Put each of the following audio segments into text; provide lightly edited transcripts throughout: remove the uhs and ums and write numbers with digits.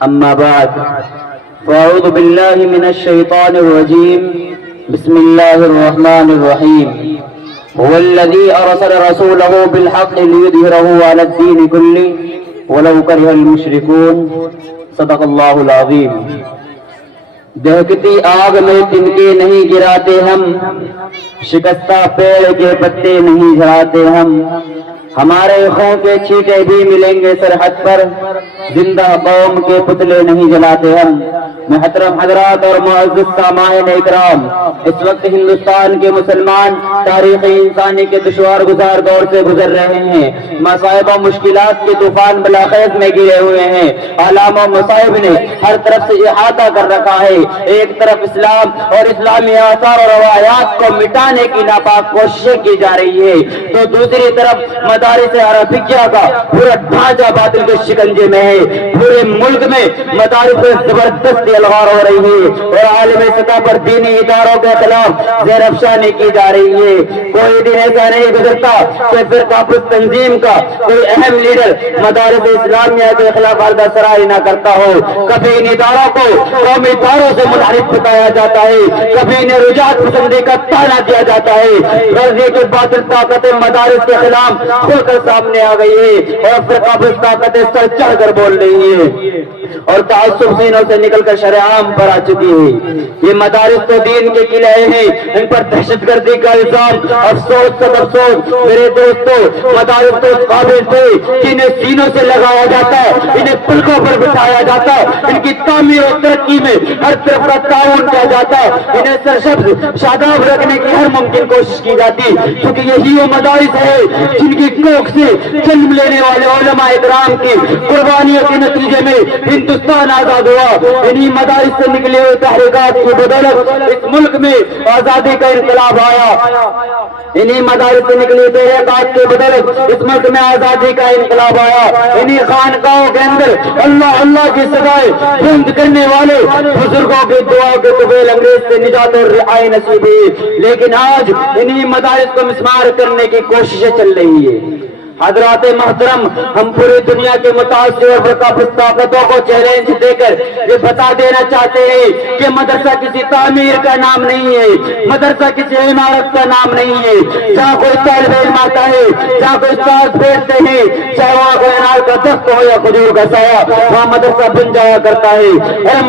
أما بعد فأعوذ بالله من الشيطان الرجيم بسم الله الرحمن الرحيم هو الذي أرسل رسوله بالحق ليظهره على الدين كله ولو كره المشركون صدق الله العظيم. دہکتی آگ میں تنکے نہیں گراتے ہم، شکستہ پیڑ کے پتے نہیں جھڑاتے ہم، ہمارے خوں کے چھینٹے بھی ملیں گے سرحد پر، زندہ قوم کے پتلے نہیں جلاتے ہم. محترم حضرات اور معزز سامعین اکرام، اس وقت ہندوستان کے مسلمان تاریخ انسانی کے دشوار گزار دور سے گزر رہے ہیں. مصائب و مشکلات کے طوفان بلاخیز میں گرے ہوئے ہیں. آلام و مصائب نے ہر طرف سے احاطہ کر رکھا ہے. ایک طرف اسلام اور اسلامی آثار اور روایات کو مٹانے کی ناپاک کوششیں کی جا رہی ہے، تو دوسری طرف مدارس عربیہ کا پورا ڈھانچہ باطل کے شکنجے میں ہے. پورے ملک میں مدارس زبردست الغار ہو رہی ہے اور عالمی سطح پر دینی اداروں کے خلاف زیر افشانی کی جا رہی ہے. کوئی دن ایسا نہیں گزرتا کہ فرقہ پرست تنظیم کا کوئی اہم لیڈر مدارس اسلامیہ کے خلاف عرض سرائی نہ کرتا ہو. کبھی ان اداروں کو قومی اداروں سے منحرف بتایا جاتا ہے، کبھی انہیں رجعت پسندی کا طعنہ دیا جاتا ہے. غرضی کی باطل طاقتیں مدارس کے خلاف کھل کر سامنے آ گئی ہے اور فرقہ پرست طاقتیں سر چڑھ کر بول رہی ہے اور تعصب سینوں سے نکل کر شرعام پر آ چکی ہے. یہ مدارس تو دین کے قلعے ہیں، ان پر دہشت گردی کا الزام. افسوس سب افسوس میرے دوستوں، مدارس تو اس قابل تھے کہ انہیں سینوں سے لگایا جاتا، انہیں پلکوں پر بٹھایا جاتا، ان کی تعمیر و ترقی میں ہر طرف کا تعاون کیا جاتا، انہیں سرشبز شاداب رکھنے کی ہر ممکن کوشش کی جاتی، کیونکہ یہی وہ مدارس ہے جن کی کوکھ سے جنم لینے والے علماء اکرام کی قربانیوں کے نتیجے میں ہندوستان آزاد ہوا. انہی مدارس سے نکلے ہوئے تحریکات کی بدولت اس ملک میں آزادی کا انقلاب آیا. انہی مدارس سے نکلی تحریکات کی بدولت اس ملک میں آزادی کا انقلاب آیا. انہی خانقاہوں کے اندر اللہ اللہ کی صدائیں بلند کرنے والے بزرگوں کی دعاؤں کے قبیل انگریز سے نجات اور رہائی نصیب ہوئی. لیکن آج انہی مدارس کو مسمار کرنے کی کوششیں چل رہی ہے. حضرات محترم، ہم پوری دنیا کے متاثر اور فرقہ پرست طاقتوں کو چیلنج دے کر یہ بتا دینا چاہتے ہیں کہ مدرسہ کسی تعمیر کا نام نہیں ہے، مدرسہ کسی عمارت کا نام نہیں ہے. جہاں کوئی طالب علم آتا ہے، جہاں کوئی استاد بیٹھتے ہیں، چاہے وہاں کوئی انار کا درخت ہو یا کھجور کا سایہ، وہاں مدرسہ بن جایا کرتا ہے.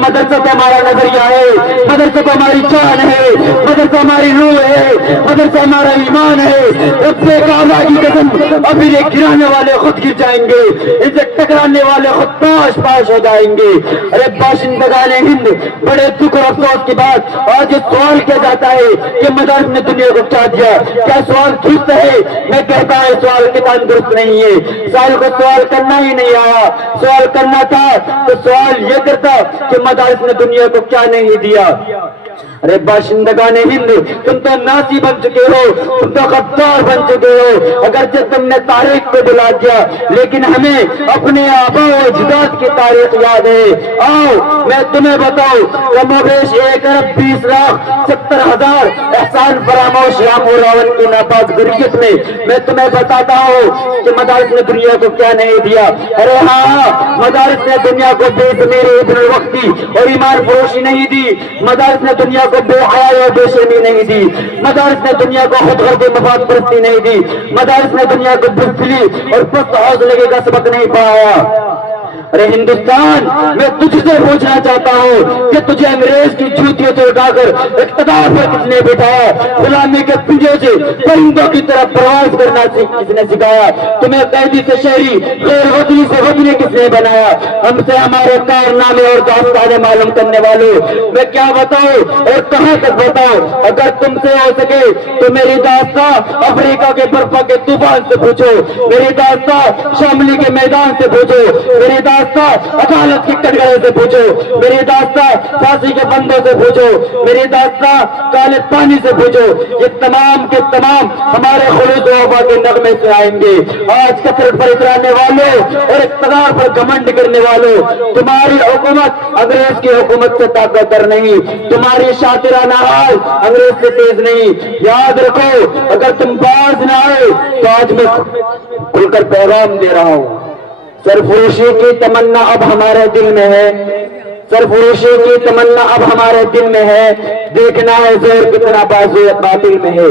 مدرسہ تو ہمارا نظریہ ہے، مدرسہ تو ہماری جان ہے، مدرسہ ہماری روح ہے، مدرسہ ہمارا ایمان ہے. رب کعبہ کی قسم ابھی گرانے والے خود گر جائیں گے، ان سے ٹکرانے والے خود پاش پاش ہو جائیں گے. ارے باشندگان ہند، بڑے دکھ اور افسوس کی بات آج سوال کیا جاتا ہے کہ مدارس نے دنیا کو کیا دیا. کیا سوال درست ہے؟ میں کہتا ہوں سوال کتنا درست نہیں ہے. سائل کو سوال کرنا ہی نہیں آیا. سوال کرنا تھا تو سوال یہ کرتا کہ مدارس نے دنیا کو کیا نہیں دیا. ارے باشندگان ہند، تم تو ناسی بن چکے ہو، تم تو غدار بن چکے ہو. اگرچہ تم نے تاریخ کو بلا دیا لیکن ہمیں اپنے آبا و اجداد کی تاریخ یاد ہے. آؤ میں تمہیں بتاؤں، کم و بیش 1,20,70,000 احسان فراموش رام و راون کی ناپاک ذریت میں میں تمہیں بتاتا ہوں کہ مدارس نے دنیا کو کیا نہیں دیا. ارے ہاں، مدارس نے دنیا کو بے ضمیری ابن الوقتی اور ایمان فروشی نہیں دی. مدارس نے دنیا کو بے حیائی اور بے شرمی نہیں دی. مدارس نے دنیا کو خود غرض مفاد پرستی نہیں دی. مدارس نے دنیا کو بزدلی اور پست حوصلے کا سبق نہیں پڑھایا. ارے ہندوستان، میں تجھ سے پوچھنا چاہتا ہوں کہ تجھے انگریز کی جوتیوں سے اٹھا کر اقتدار پر کس نے بٹھایا؟ غلامی کے پنجوں سے پرندوں کی طرف پرواز کرنا کس نے سکھایا؟ تمہیں قیدی سے شہری، غیر وطنی سے وطنی کس نے بنایا؟ ہم سے ہمارے کارنامے اور داستانیں معلوم کرنے والوں میں کیا بتاؤں اور کہاں تک بتاؤں؟ اگر تم سے ہو سکے تو میری داستان افریقہ کے برفا کے طوفان سے پوچھو، میری داستان شاملی کے میدان سے پوچھو، میری عدالت کی کٹگڑے سے پوچھو، میری داستان پھانسی کے بندوں سے پوچھو، میری داستان کالے پانی سے پوچھو. یہ تمام کے تمام ہمارے خلوص و وفا کے نغمے سے آئیں گے. آج کثرت پر اترانے والوں اور اقتدار پر گھمنڈ کرنے والوں، تمہاری حکومت انگریز کی حکومت سے طاقتور نہیں، تمہاری شاطرانہ حال انگریز سے تیز نہیں. یاد رکھو، اگر تم باز نہ آئے تو آج میں کھل کر پیغام دے رہا ہوں سرفروشی کی تمنا اب ہمارے دل میں ہے، سرفروشی کی تمنا اب ہمارے دل میں ہے، دیکھنا ہے زور کتنا بازو قاتل میں ہے۔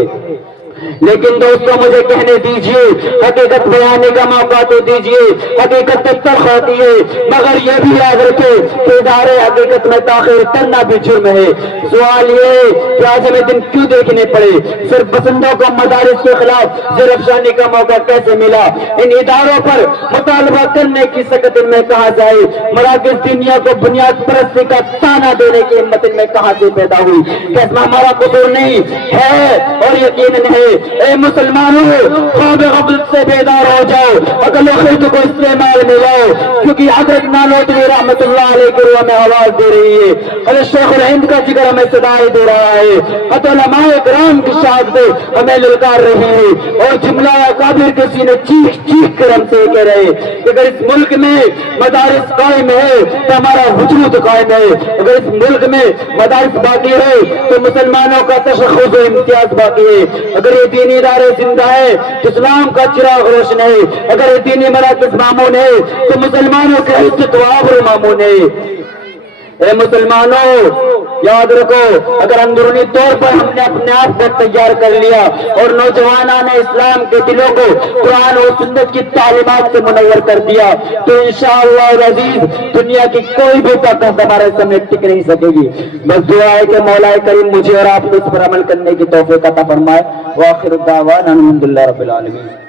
لیکن دوستوں مجھے کہنے دیجئے، حقیقت بیانے کا موقع تو دیجئے، حقیقت تلخ ہوتی ہے، مگر یہ بھی یاد رکھے کہ ادارے حقیقت میں تاخیر کرنا بھی جرم ہے۔ سوال یہ کہ آج ہمیں دن کیوں دیکھنے پڑے؟ صرف بسندوں کو مدارس کے خلاف زیر افشانی کا موقع کیسے ملا؟ ان اداروں پر مطالبہ کرنے کی سکت ان میں کہاں جائے؟ مراکز دنیا کو بنیاد پرستی کا تانا دینے کی ہمت ان میں کہاں سے پیدا ہوئی؟ کہ اس میں ہمارا قصور نہیں ہے اور یقیناً ہے۔ اے مسلمانوں، خواب غفلت سے بیدار ہو جاؤ، عقل و خرد کو استعمال میں لاؤ، کیونکہ حضرت نانوتوی رحمت اللہ علیہ کی روح میں آواز دے رہی ہے، حضرت شیخ الہند کا جگر ہمیں صدائی دے رہا ہے، حضرت علماء کرام کی شہادت ہمیں للکار رہی ہے، اور جملہ اکابر کے سینے چیخ چیخ کر ہم سے کہہ رہے کہ اگر اس ملک میں مدارس قائم ہے تو ہمارا وجود قائم ہے، اگر اس ملک میں مدارس باقی ہے تو مسلمانوں کا تشخص و امتیاز باقی ہے، اگر یہ دینی ادارے زندہ ہے تو اسلام کا چراغ روشن ہے، اگر یہ دینی مراکز مامون ہے تو مسلمانوں کے عزت و آبرو مامون ہے۔ اے مسلمانوں، یاد رکھو، اگر اندرونی طور پر ہم نے اپنے آپ کو تیار کر لیا اور نوجوانان اسلام کے دلوں کو قرآن و سنت کی تعلیمات سے منور کر دیا تو انشاءاللہ العزیز دنیا کی کوئی بھی طاقت ہمارے سامنے ٹک نہیں سکے گی۔ بس دعا ہے کہ مولا کریم مجھے اور آپ کو اس پر عمل کرنے کی توفیق عطا فرمائے۔ وآخر الدعوانا الحمدللہ رب العالمین۔